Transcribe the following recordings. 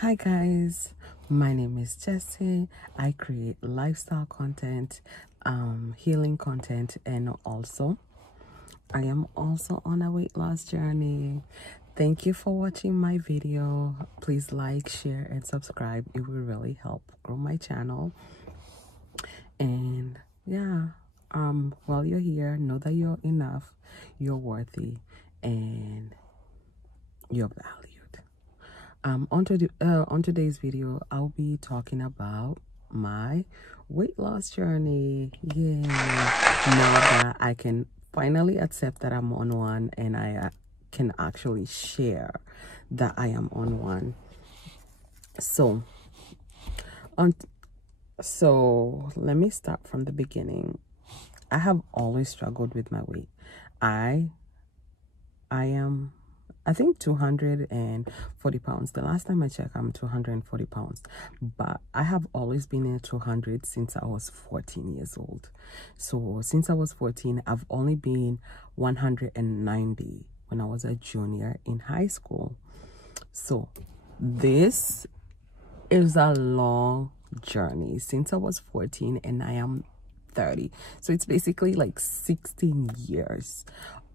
Hi guys, my name is Jessie. I create lifestyle content, healing content, and also I am also on a weight loss journey. Thank you for watching my video. Please like, share, and subscribe. It will really help grow my channel. And yeah, while you're here, know that you're enough, you're worthy, and you're valued. On today's video, I'll be talking about my weight loss journey. Yay! Now that I can finally accept that I'm on one, and I can actually share that I am on one. So, on so let me start from the beginning. I have always struggled with my weight. I am, I think, 240 pounds. The last time I checked, I'm 240 pounds. But I have always been in 200 since I was 14 years old. So since I was 14, I've only been 190 when I was a junior in high school. So this is a long journey since I was 14 and I am 30. So it's basically like 16 years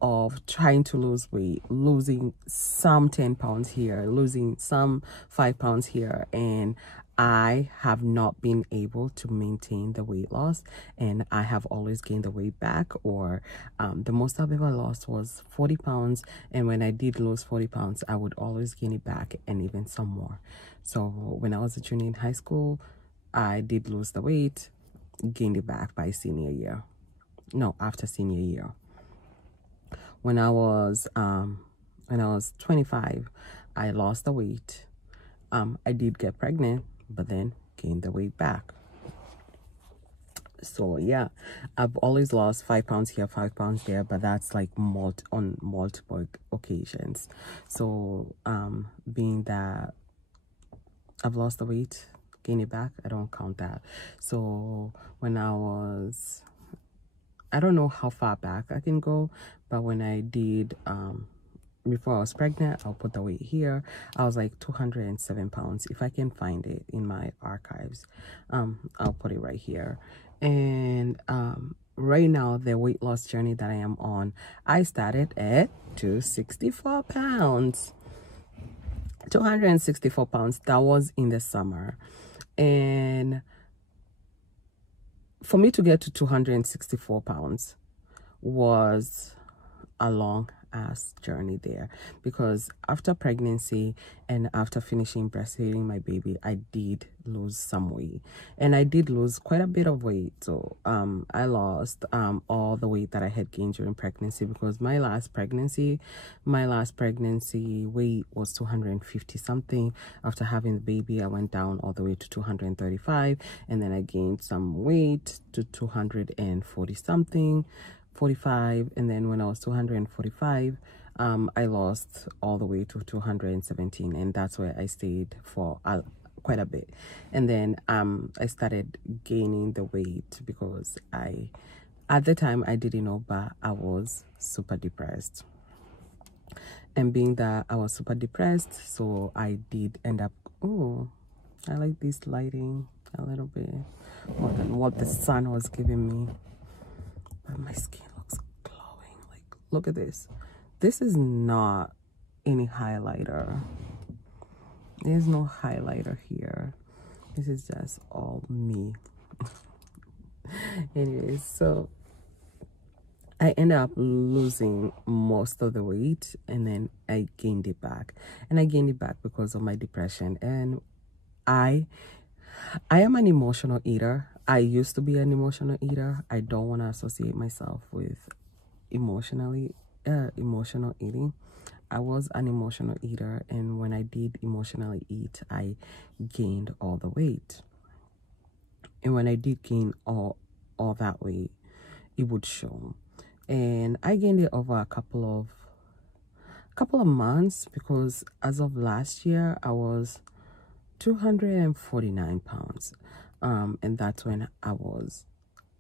of trying to lose weight, losing some 10 pounds here, losing some 5 pounds here, and I have not been able to maintain the weight loss, and I have always gained the weight back, or the most I've ever lost was 40 pounds, and when I did lose 40 pounds, I would always gain it back and even some more. So when I was a junior in high school, I did lose the weight, gained it back by senior year. No, after senior year. When I was 25, I lost the weight. I did get pregnant, but then gained the weight back. So yeah, I've always lost 5 pounds here, 5 pounds there, but that's like on multiple occasions. So being that I've lost the weight, gain it back, I don't count that. So when I don't know how far back I can go, but when I did, before I was pregnant, I'll put the weight here. I was like 207 pounds. If I can find it in my archives, I'll put it right here. And right now, the weight loss journey that I am on, I started at 264 pounds. 264 pounds. That was in the summer. And for me to get to 264 pounds was a long ass journey there, because after pregnancy and after finishing breastfeeding my baby, I did lose some weight, and I did lose quite a bit of weight. So I lost all the weight that I had gained during pregnancy, because my last pregnancy weight was 250 something. After having the baby, I went down all the way to 235, and then I gained some weight to 240 something, 45, and then when I was 245, I lost all the way to 217, and that's where I stayed for quite a bit. And then I started gaining the weight because at the time I didn't know, but I was super depressed. And being that I was super depressed, so I did end up, oh, I like this lighting a little bit more than what the sun was giving me. But my skin looks glowing. Like, look at this. This is not any highlighter. There's no highlighter here. This is just all me. Anyways, so I ended up losing most of the weight, and then I gained it back. And I gained it back because of my depression. And I am an emotional eater. I used to be an emotional eater. I don't want to associate myself with emotional eating. I was an emotional eater, and when I did emotionally eat, I gained all the weight. And when I did gain all that weight, it would show. And I gained it over a couple of months, because as of last year, I was 249 pounds. And that's when I was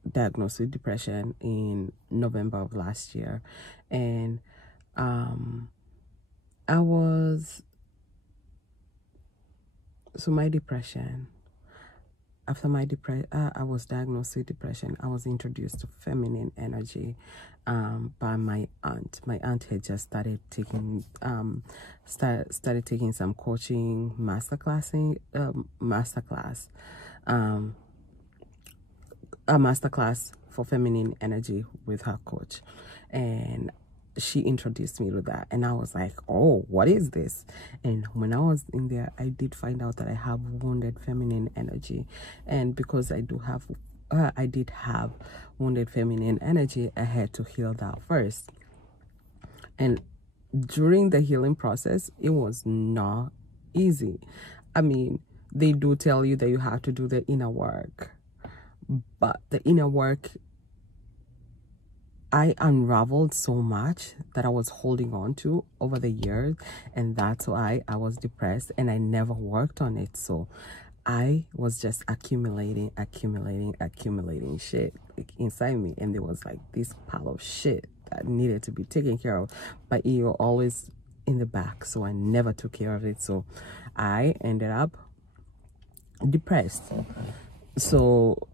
diagnosed with depression in November of last year. And I was So my depression, after my depression, I was diagnosed with depression. I was introduced to feminine energy by my aunt. My aunt had just started taking started taking some coaching a masterclass for feminine energy with her coach, and she introduced me to that, and I was like, oh, what is this? And when I was in there, I did find out that I have wounded feminine energy, and because I did have wounded feminine energy, I had to heal that first. And during the healing process, it was not easy. I mean, they do tell you that you have to do the inner work, but the inner work, I unraveled so much that I was holding on to over the years, and that's why I was depressed and I never worked on it. So I was just accumulating shit like inside me, and there was like this pile of shit that needed to be taken care of, but you're always in the back, so I never took care of it. So I ended up depressed. So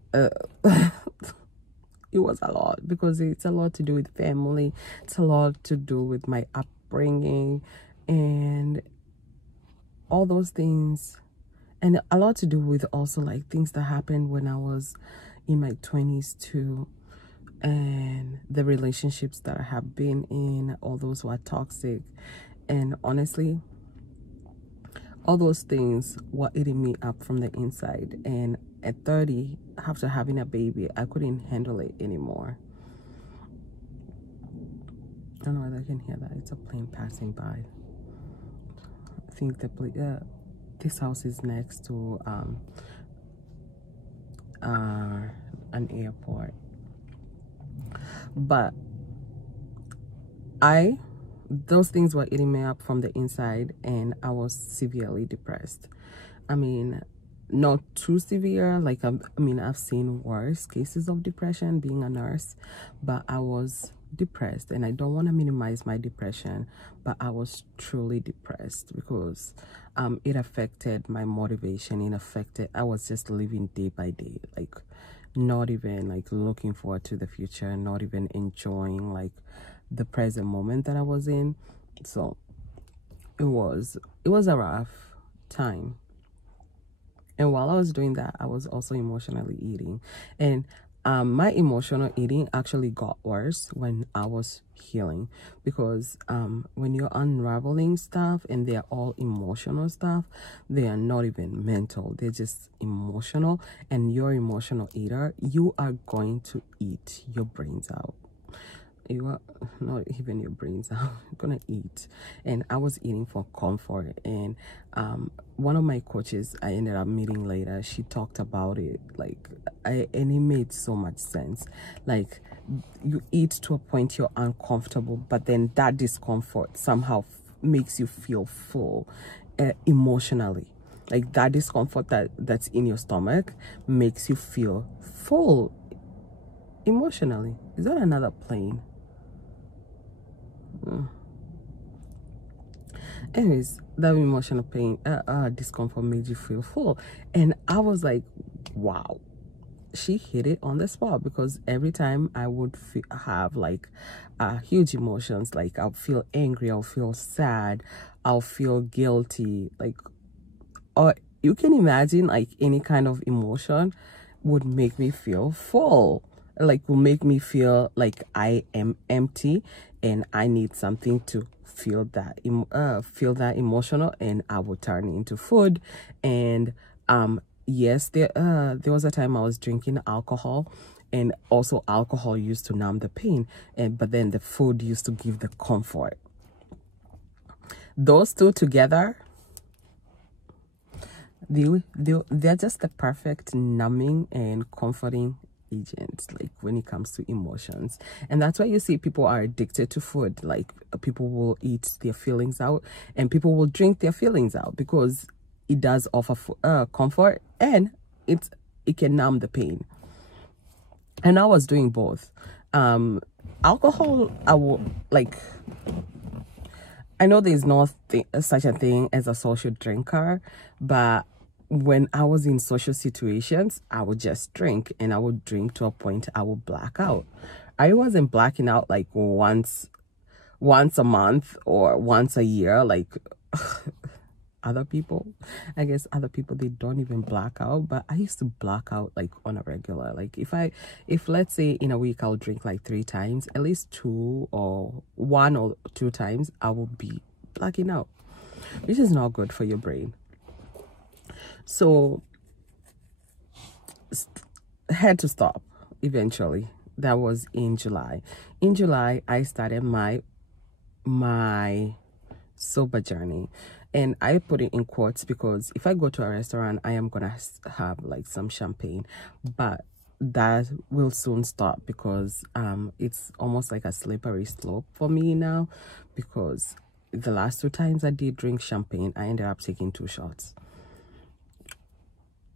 it was a lot, because it's a lot to do with family, it's a lot to do with my upbringing and all those things, and a lot to do with also like things that happened when I was in my 20s too, and the relationships that I have been in, all those were toxic. And honestly, all those things were eating me up from the inside. And at 30, after having a baby, I couldn't handle it anymore. I don't know whether I can hear that. It's a plane passing by. I think this house is next to an airport. But those things were eating me up from the inside, and I was severely depressed. I mean, not too severe, like I've seen worse cases of depression being a nurse, but I was depressed, and I don't want to minimize my depression, but I was truly depressed because it affected my motivation. I was just living day by day, like not even like looking forward to the future, not even enjoying like the present moment that I was in. So it was a rough time. And while I was doing that, I was also emotionally eating. And my emotional eating actually got worse when I was healing, because when you're unraveling stuff and they're all emotional stuff, they are not even mental, they're just emotional. And you're an emotional eater, you are going to eat your brains out. You are not even your brains out. You're gonna eat. And I was eating for comfort. And one of my coaches I ended up meeting later, she talked about it, like and it made so much sense. Like, you eat to a point you're uncomfortable, but then that discomfort somehow makes you feel full emotionally. Like that discomfort that's in your stomach makes you feel full emotionally. Is that another plane? Anyways, that emotional pain, discomfort made you feel full. And I was like, wow, she hit it on the spot, because every time I would have like huge emotions, like I'll feel angry, I'll feel sad, I'll feel guilty, like, or you can imagine like any kind of emotion would make me feel full, like will make me feel like I am empty and I need something to feel that emotional, and I would turn into food. And yes, there was a time I was drinking alcohol, and also alcohol used to numb the pain, but then the food used to give the comfort. Those two together, they're just the perfect numbing and comforting agents, like when it comes to emotions. And that's why you see people are addicted to food. Like people will eat their feelings out, and people will drink their feelings out, because it does offer comfort, and it can numb the pain. And I was doing both. Alcohol, I know there's no such a thing as a social drinker, but when I was in social situations, I would just drink, and I would drink to a point I would black out. I wasn't blacking out like once a month or once a year like other people. I guess other people, they don't even black out, but I used to black out like on a regular. Like if let's say in a week I'll drink like 3 times, at least 2 or 1 or 2 times I will be blacking out, which is not good for your brain. So had to stop eventually. That was in July. In July, I started my sober journey, and I put it in quotes because if I go to a restaurant, I am gonna have like some champagne, but that will soon stop because it's almost like a slippery slope for me now, because the last 2 times I did drink champagne, I ended up taking 2 shots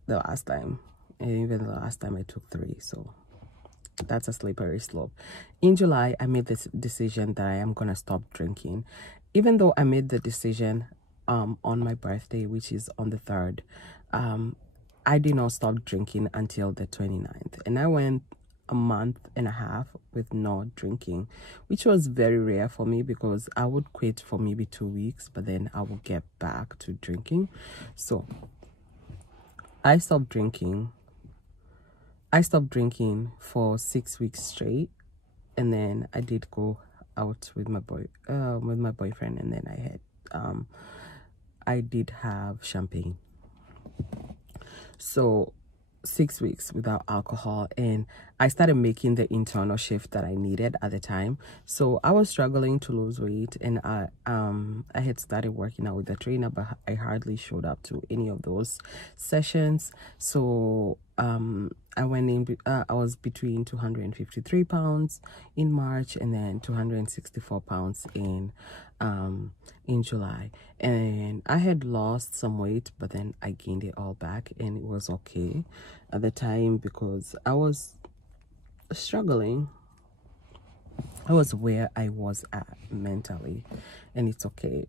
the last time, and even the last time I took 3. So that's a slippery slope. In July, I made this decision that I am gonna stop drinking, even though I made the decision on my birthday, which is on the 3rd. I did not stop drinking until the 29th, and I went a month and a half with no drinking, which was very rare for me because I would quit for maybe 2 weeks, but then I would get back to drinking. So I stopped drinking for 6 weeks straight, and then I did go out with my boyfriend, and then I did have champagne. So 6 weeks without alcohol, and I started making the internal shift that I needed at the time. So I was struggling to lose weight, and I had started working out with a trainer, but I hardly showed up to any of those sessions. So I went in, I was between 253 pounds in March and then 264 pounds in July, and I had lost some weight, but then I gained it all back, and it was okay at the time because I was struggling. I was where I was at mentally, and it's okay.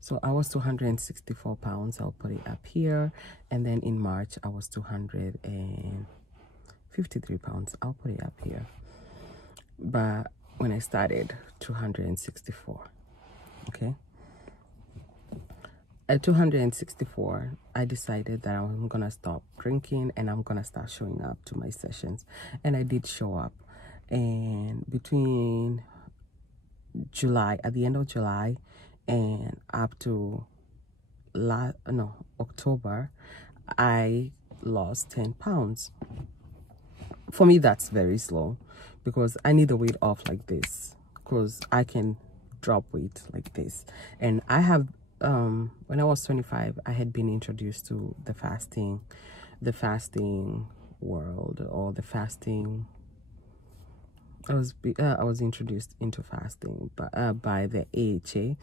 So I was 264 pounds. I'll put it up here. And then in March, I was 253 pounds. I'll put it up here. But when I started, 264. Okay. At 264, I decided that I'm going to stop drinking and I'm going to start showing up to my sessions. And I did show up. And between July, at the end of July and up to October, I lost 10 pounds. For me, that's very slow because I need the weight off like this because I can drop weight like this. And I have when I was 25, I had been introduced to the fasting world, or the fasting. I was introduced into fasting by the AHA,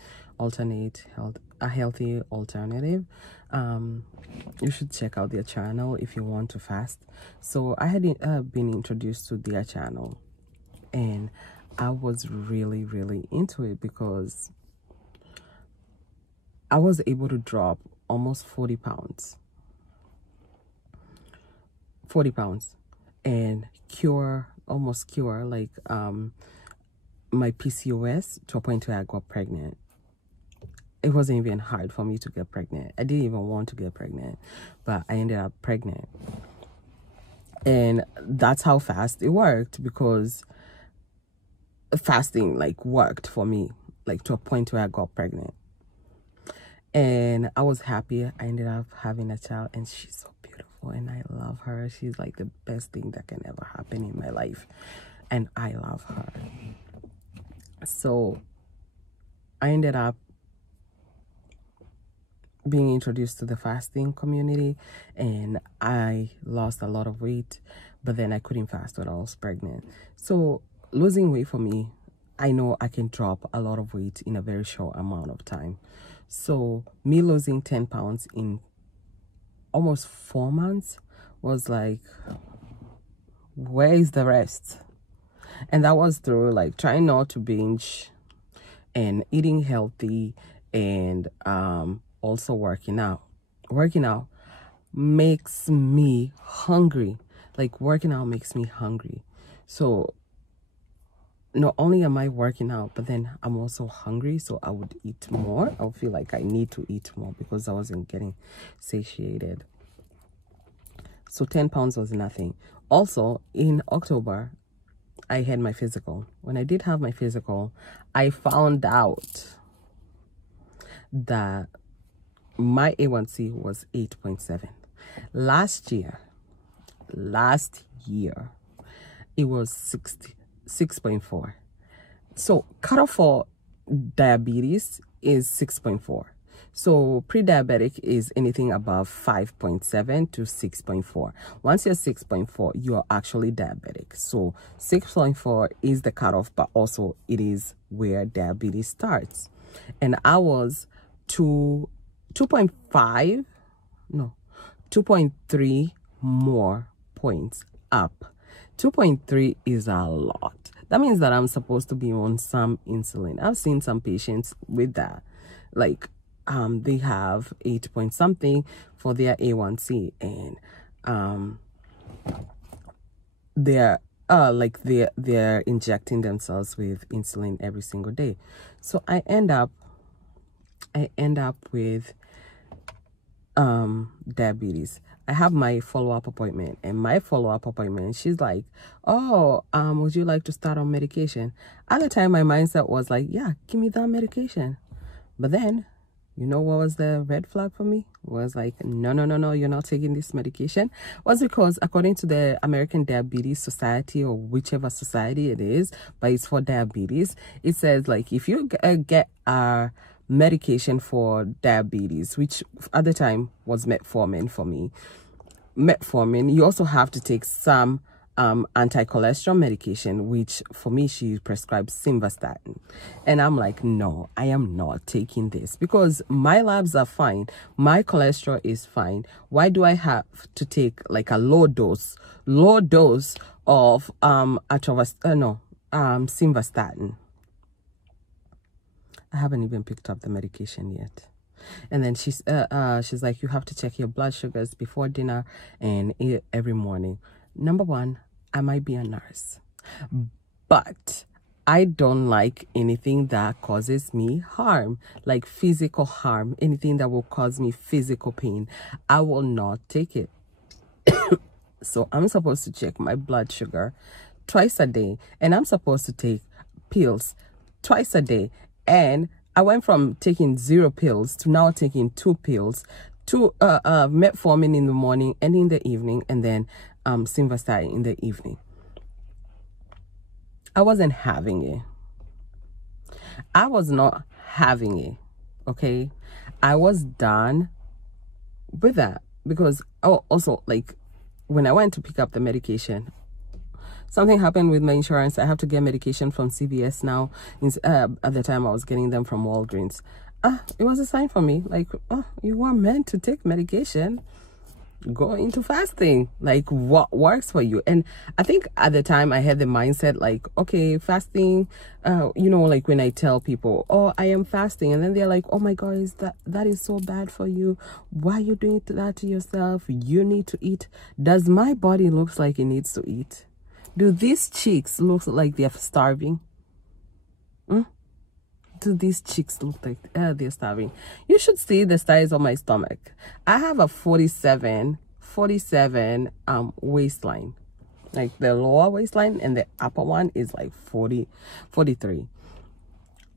a healthy alternative. You should check out their channel if you want to fast. So I had been introduced to their channel, and I was really, really into it because I was able to drop almost 40 pounds. 40 pounds and almost cure like my PCOS to a point where I got pregnant. It wasn't even hard for me to get pregnant. I didn't even want to get pregnant, but I ended up pregnant. And that's how fast it worked, because fasting like worked for me, like to a point where I got pregnant. And I was happy. I ended up having a child, and she's so beautiful, and I love her. She's like the best thing that can ever happen in my life, and I love her. So I ended up being introduced to the fasting community, and I lost a lot of weight, but then I couldn't fast when I was pregnant. So losing weight for me, I know I can drop a lot of weight in a very short amount of time. So me losing 10 pounds in almost 4 months was like, where is the rest? And that was through like trying not to binge and eating healthy, and also working out. makes me hungry. Like working out makes me hungry. So not only am I working out, but then I'm also hungry, so I would eat more. I would feel like I need to eat more because I wasn't getting satiated. So 10 pounds was nothing. Also, in October, I had my physical. When I did have my physical, I found out that my A1C was 8.7. Last year, it was 6.4. So cutoff for diabetes is 6.4. So pre-diabetic is anything above 5.7 to 6.4. Once you're 6.4, you're actually diabetic. So 6.4 is the cutoff, but also it is where diabetes starts. And I was 2.3 more points up. 2.3 is a lot. That means that I'm supposed to be on some insulin. I've seen some patients with that. Like, they have 8 point something for their A1C, and they're injecting themselves with insulin every single day. So I end up with diabetes. I have my follow-up appointment, and my follow-up appointment, she's like, oh, would you like to start on medication? At the time, my mindset was like, yeah, give me that medication. But then, you know what was the red flag for me? It was like, no, you're not taking this medication. It was because according to the American Diabetes Society, or whichever society it is, but it's for diabetes, it says like, if you get medication for diabetes, which at the time was metformin for me, you also have to take some anti-cholesterol medication, which for me she prescribed simvastatin. And I'm like, no, I am not taking this because my labs are fine, my cholesterol is fine. Why do I have to take like a low dose of simvastatin? I haven't even picked up the medication yet. And then she's like, you have to check your blood sugars before dinner and every morning. Number one, I might be a nurse, but I don't like anything that causes me harm, like physical harm, anything that will cause me physical pain. I will not take it. So I'm supposed to check my blood sugar twice a day, and I'm supposed to take pills twice a day. And I went from taking 0 pills to now taking 2 pills, metformin in the morning and in the evening, and then simvastatin in the evening. I wasn't having it. I was not having it, okay? I was done with that because, also, like, when I went to pick up the medication, something happened with my insurance. I have to get medication from CVS now. At the time, I was getting them from Walgreens. It was a sign for me, like, oh, you are meant to take medication. Go into fasting, like what works for you. And I think at the time I had the mindset like, okay, fasting, like when I tell people, oh, I am fasting, and then they're like, oh my God, that is so bad for you. Why are you doing that to yourself? You need to eat. Does my body look like it needs to eat? Do these cheeks look like they're starving? Do these cheeks look like they're starving? You should see the size of my stomach. I have a 47 waistline. Like the lower waistline, and the upper one is like 43.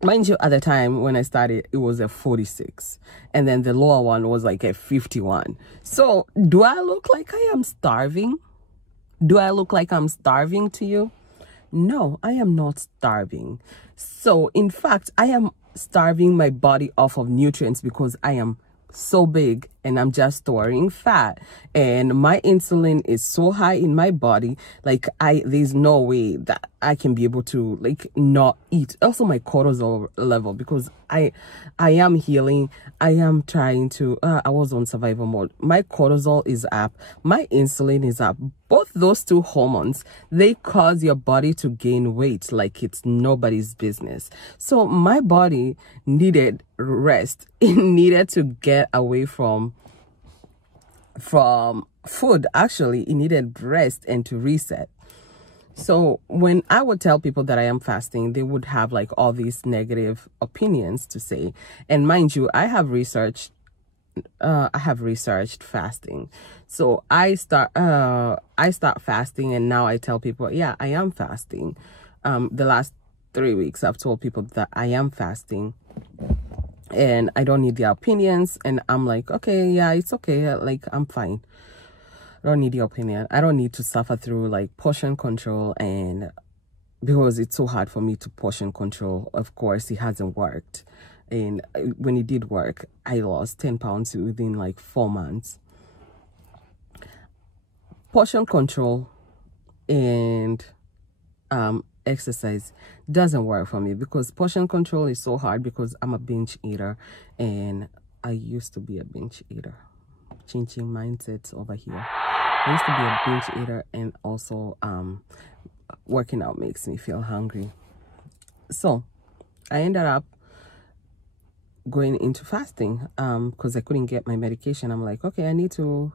Mind you, at the time when I started, it was a 46. And then the lower one was like a 51. So do I look like I am starving? Do I look like I'm starving to you? No, I am not starving. So, in fact, I am starving my body off of nutrients because I am so big and I'm just storing fat, and my insulin is so high in my body, like there's no way that I can be able to like not eat. Also my cortisol level, because I am healing, I am trying to I was on survival mode. My cortisol is up, my insulin is up. Both those two hormones, they cause your body to gain weight like it's nobody's business. So my body needed rest. It needed to get away from from food. Actually, it needed rest and to reset. So when I would tell people that I am fasting, they would have like all these negative opinions to say. And mind you, I have researched fasting. So I start fasting, and now I tell people, yeah, I am fasting. The last 3 weeks I've told people that I am fasting, and I don't need their opinions, and I'm like, okay, yeah, it's okay, like I'm fine. I don't need your opinion. I don't need to suffer through like portion control, and because it's so hard for me to portion control. Of course, it hasn't worked. And when it did work, I lost 10 pounds within like 4 months. Portion control and exercise doesn't work for me, because portion control is so hard because I'm a binge eater, and I used to be a binge eater. Changing mindsets over here. I used to be a binge eater, and also working out makes me feel hungry. So I ended up going into fasting because I couldn't get my medication. I'm like, okay, I need to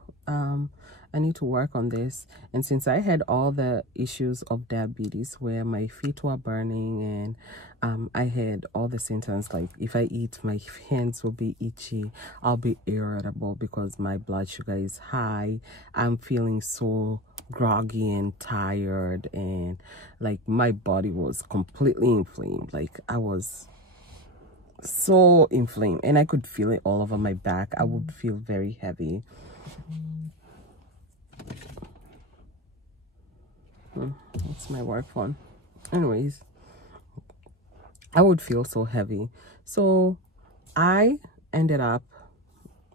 work on this. And since I had all the issues of diabetes where my feet were burning, and I had all the symptoms, like if I eat, my hands will be itchy, I'll be irritable because my blood sugar is high, I'm feeling so groggy and tired, and like my body was completely inflamed. Like I was so inflamed, and I could feel it all over my back. I would feel very heavy. That's my work phone. Anyways, I would feel so heavy. So I ended up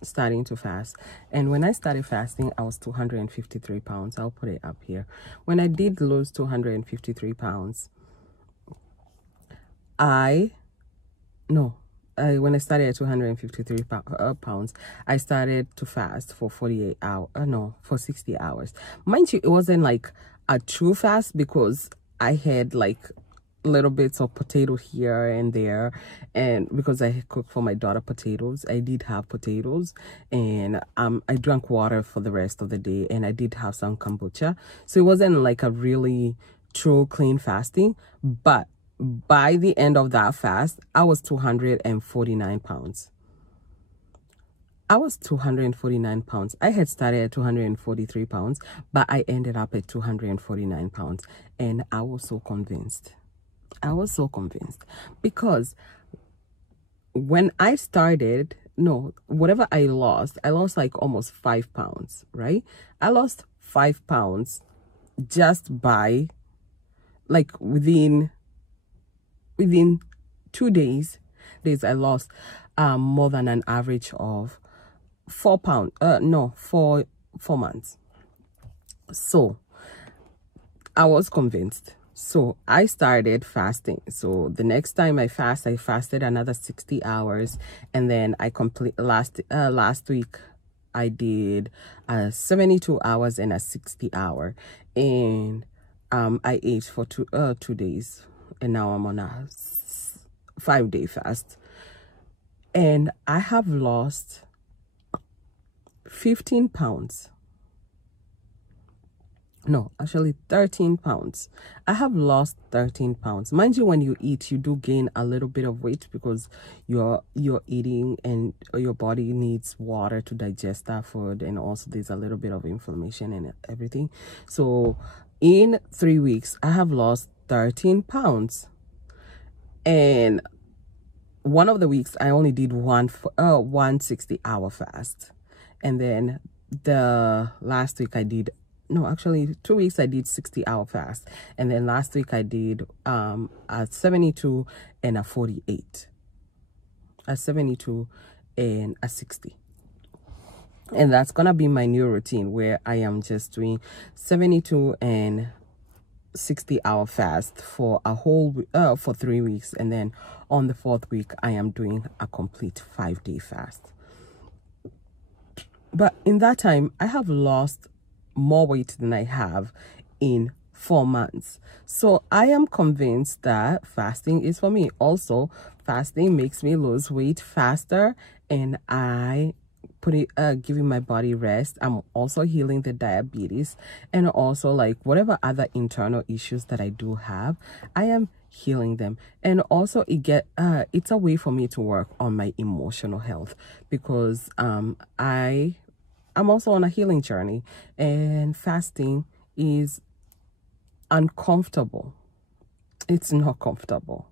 starting to fast. And when I started fasting, I was 253 pounds. I'll put it up here. When I did lose 253 pounds, when I started at 253 pounds, I started to fast for 48 hours. For 60 hours. Mind you, it wasn't like a true fast, because I had like little bits of potato here and there, and because I cooked for my daughter potatoes, I did have potatoes, and I drank water for the rest of the day, and I did have some kombucha. So it wasn't like a really true clean fasting, but by the end of that fast, I was 249 pounds. I was 249 pounds. I had started at 243 pounds, but I ended up at 249 pounds. And I was so convinced. Because when I started, whatever I lost like almost 5 pounds, right? I lost 5 pounds just by like within 2 days I lost more than an average of 4 pounds. 4 months. So I was convinced. So I started fasting. So the next time I fasted another 60 hours, and then I last week I did 72 hours and a 60 hour, and I ate for 2 days, and now I'm on a 5-day fast, and I have lost 15 pounds. No, actually 13 pounds. I have lost 13 pounds. Mind you, when you eat, you do gain a little bit of weight because you're eating, and your body needs water to digest that food, and also there's a little bit of inflammation and everything. So in 3 weeks, I have lost 13 pounds. And one of the weeks I only did one 60-hour fast, and then the last week I did 2 weeks I did 60-hour fast, and then last week I did a 72 and a 48, a 72 and a 60. And that's gonna be my new routine, where I am just doing 72 and 60-hour fast for a whole for 3 weeks, and then on the 4th week I am doing a complete 5-day fast. But in that time, I have lost more weight than I have in 4 months. So I am convinced that fasting is for me. Also, fasting makes me lose weight faster, and I giving my body rest. I'm also healing the diabetes, and also like whatever other internal issues that I do have, I am healing them. And also it's a way for me to work on my emotional health, because I'm also on a healing journey, and fasting is uncomfortable. It's not comfortable.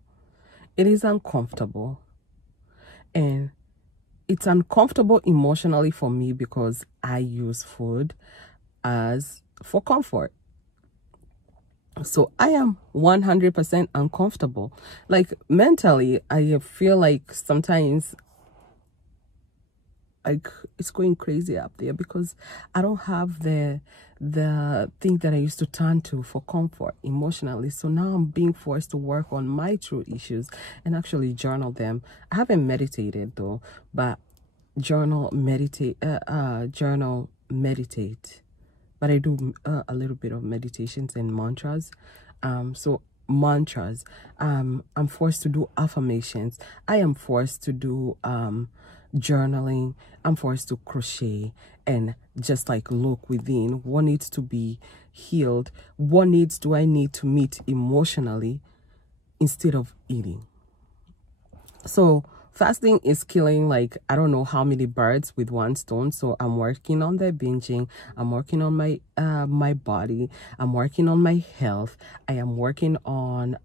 It is uncomfortable, and it's uncomfortable emotionally for me because I use food as for comfort. So I am 100% uncomfortable. Like mentally, I feel like sometimes like it's going crazy up there because I don't have the thing that I used to turn to for comfort emotionally. So now I'm being forced to work on my true issues and actually journal them. I haven't meditated though, but journal, meditate. But I do a little bit of meditations and mantras. So mantras, I'm forced to do affirmations. I am forced to do journaling. I'm forced to crochet and just like look within what needs to be healed. What needs do I need to meet emotionally instead of eating? So fasting is killing like I don't know how many birds with one stone. So I'm working on the binging. I'm working on my my body. I'm working on my health. I am working on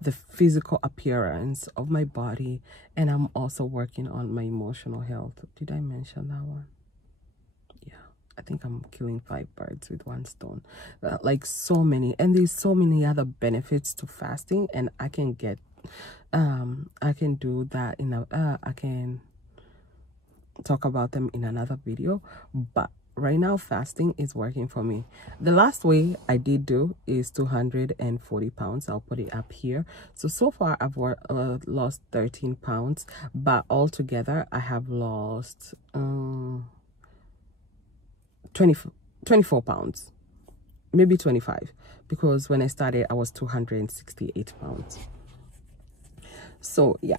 the physical appearance of my body, and I'm also working on my emotional health. Did I mention that one? Yeah, I think I'm killing 5 birds with one stone. Like so many, and there's so many other benefits to fasting, and I can get I can do that in a I can talk about them in another video, but right now fasting is working for me. The last weigh I did do is 240 pounds. I'll put it up here. So far I've lost 13 pounds, but altogether I have lost 24 pounds, maybe 25, because when I started I was 268 pounds. So yeah,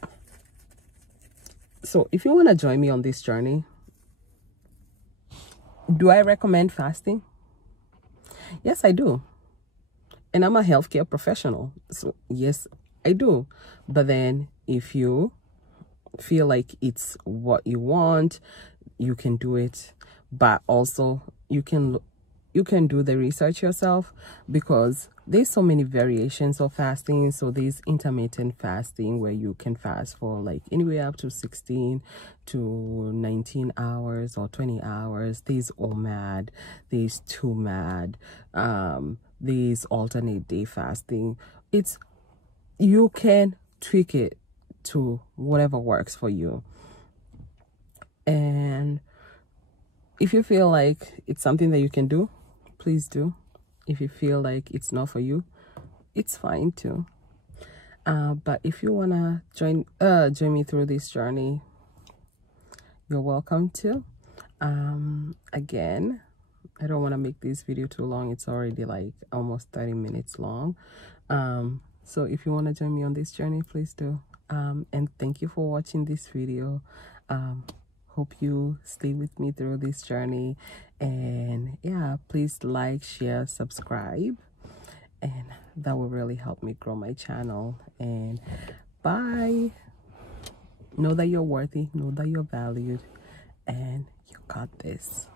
so if you want to join me on this journey, do I recommend fasting? Yes, I do. And I'm a healthcare professional, so yes, I do. But then if you feel like it's what you want, you can do it. But also you can do the research yourself, because there's so many variations of fasting. So there's intermittent fasting where you can fast for like anywhere up to 16 to 19 hours or 20 hours. There's OMAD, there's TUMAD, there's alternate day fasting. You can tweak it to whatever works for you. And if you feel like it's something that you can do, please do. If you feel like it's not for you, it's fine too. But if you wanna join me through this journey, you're welcome to. Again, I don't want to make this video too long. It's already like almost 30 minutes long. So if you want to join me on this journey, please do. And thank you for watching this video. Hope you stay with me through this journey, and yeah, please like, share, subscribe, and that will really help me grow my channel. And bye. Know that you're worthy, know that you're valued, and you got this.